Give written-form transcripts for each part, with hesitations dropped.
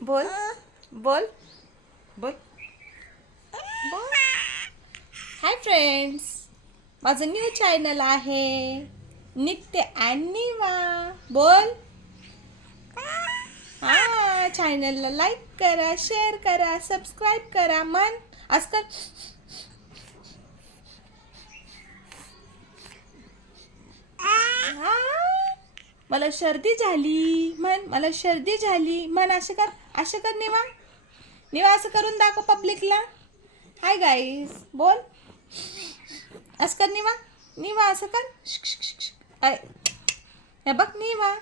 बोल बोल बोल बोल. हाय फ्रेंड्स, माझं न्यू चॅनल आहे नित्य अँड निवा. बोल. हा, चॅनलला लाईक करा, शेअर करा, सबस्क्राईब करा. मन आजकाल हा, मला सर्दी झाली. मन मला सर्दी झाली. मन असं कर निवा. निवा असं करून दाखव पब्लिकला. हाय गाईज, बोल. असं कर निवा. निवा असं कर. हे बघ निवा.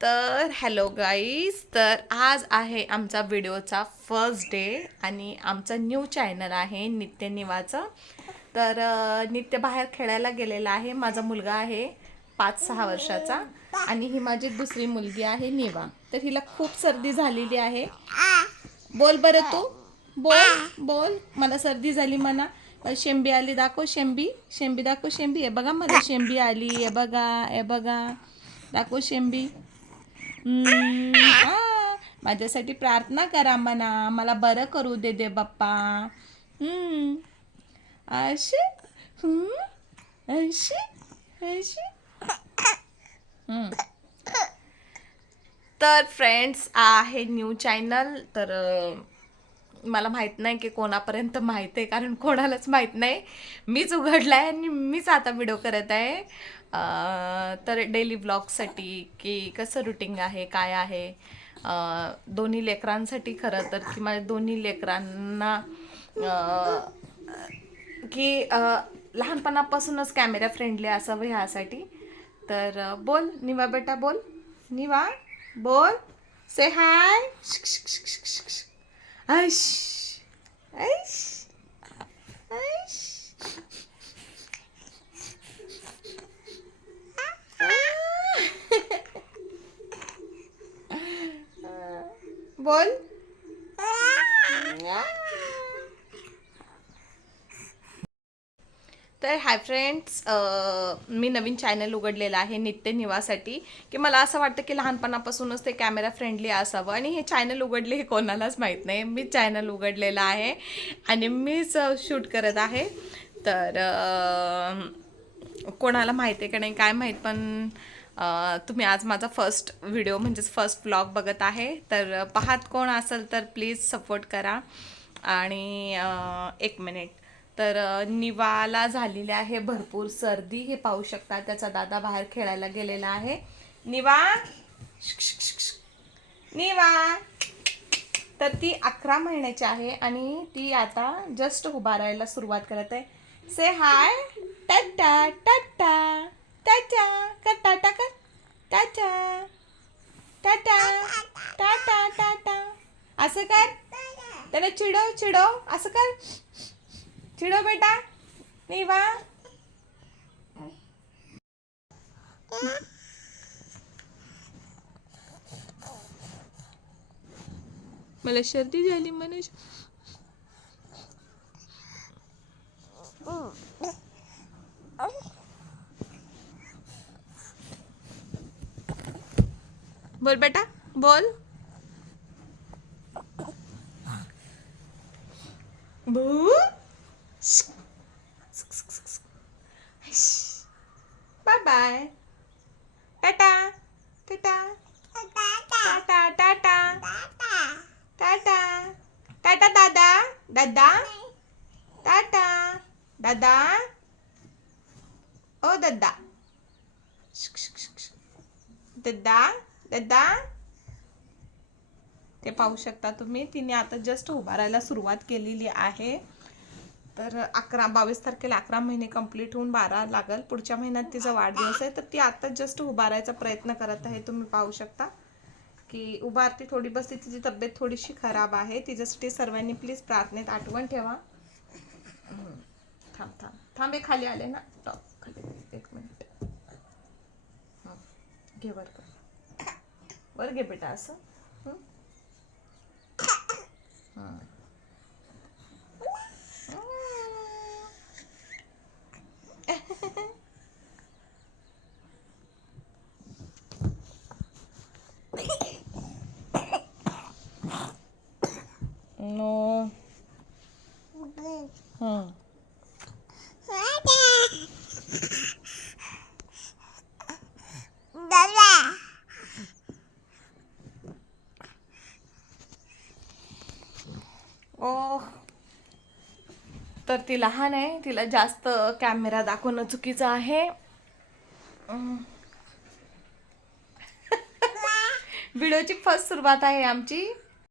तर हॅलो गाईज, तर आज आहे आमचा व्हिडिओचा फर्स्ट डे आणि आमचं न्यू चॅनल आहे नित्य निवाचं. तर नित्य बाहेर खेळायला गेलेला आहे. माझा मुलगा आहे 5-6 वर्षाचा आणि ही माझी दुसरी मुलगी आहे निवा. तर हिला खूप सर्दी झालेली आहे. बोल बरं तू. बोल बोल. मला सर्दी झाली म्हणा. मला शेंबी आली. दाखव शेंबी. शेंबी दाखव. शेंबी आहे बघा. मला शेंबी आली. हे बघा, हे बघा. दाखव शेंबी. माझ्यासाठी प्रार्थना करा म्हणा. मला बरं करू दे दे बाप्पा. अशी अशी अशी. तर फ्रेंड्स, आहे न्यू चॅनल. तर मला माहीत नाही की कोणापर्यंत माहीत आहे, कारण कोणालाच माहीत नाही. मीच उघडला आहे आणि मीच आता व्हिडिओ करत आहे. तर डेली ब्लॉगसाठी की कसं रुटीन आहे, काय आहे. दोन्ही लेकरांसाठी खरं तर, की माझ्या दोन्ही लेकरांना की लहानपणापासूनच कॅमेरा फ्रेंडली असावं ह्यासाठी. तर बोल निवा बेटा. बोल निवा. बोल. से हाय. ऐश ऐश ऐश. बोल. तर हाय फ्रेंड्स, मी नवीन चॅनल उघडलेलं आहे नित्य निवासाठी, की मला असं वाटतं की लहानपणापासूनच ते कॅमेरा फ्रेंडली असावं. आणि हे चॅनल उघडले हे कोणालाच माहीत नाही. मीच चॅनल उघडलेलं आहे आणि मीच शूट करत आहे. तर कोणाला माहीत आहे का नाही काय माहीत, पण तुम्ही आज माझा फर्स्ट व्हिडिओ म्हणजेच फर्स्ट व्लॉग बघत आहे. तर पाहत कोण असेल तर प्लीज सपोर्ट करा. आणि एक मिनिट. तर निवाला झालेली आहे भरपूर सर्दी. हे पाहू शकता. त्याचा दादा बाहेर खेळायला गेलेला आहे. निवा. निवा. तर ती 11 महिन्याची आहे आणि ती आता जस्ट उभारायला सुरुवात करत आहे. से हाय. टाटा टाटा टाटा कर. टाटा कर. Tata tata tata Tata. असं कर. त्याला चिडव चिडव. असं कर. चिडव बेटा. निवा. मला सर्दी झाली म्हणून. बोल बेटा. बोल. बू. Bye bye. Tata tata tata tata tata tata दादा. दादा. टाटा दादा. ओ दादा. दादा दादा. ते पाहू शकता तुम्ही. तिने आता जस्ट उभारायला सुरुवात केलेली आहे. तर 22 तारखेला 11 महिने कंप्लीट होऊन 12 लागल. पुढच्या महिन्यात तिचा वाढदिवस आहे. तर ती आता जस्ट उभारायचा प्रयत्न करत आहे. तुम्ही पाहू शकता की उभारती थोडी बसती. तिची तब्येत थोडीशी खराब आहे. तिच्यासाठी सर्वांनी प्लीज प्रार्थनेत आठवण ठेवा. थांब थांब थांब. हे खाली आले ना. टॉप खाली. एक मिनिट. घे वर कर. वर घे बेटा. असं ओ, तर ती लहान आहे, तिला जास्त कॅमेरा दाखवणं चुकीचं आहे. व्हिडिओची फर्स्ट सुरुवात आहे आमची.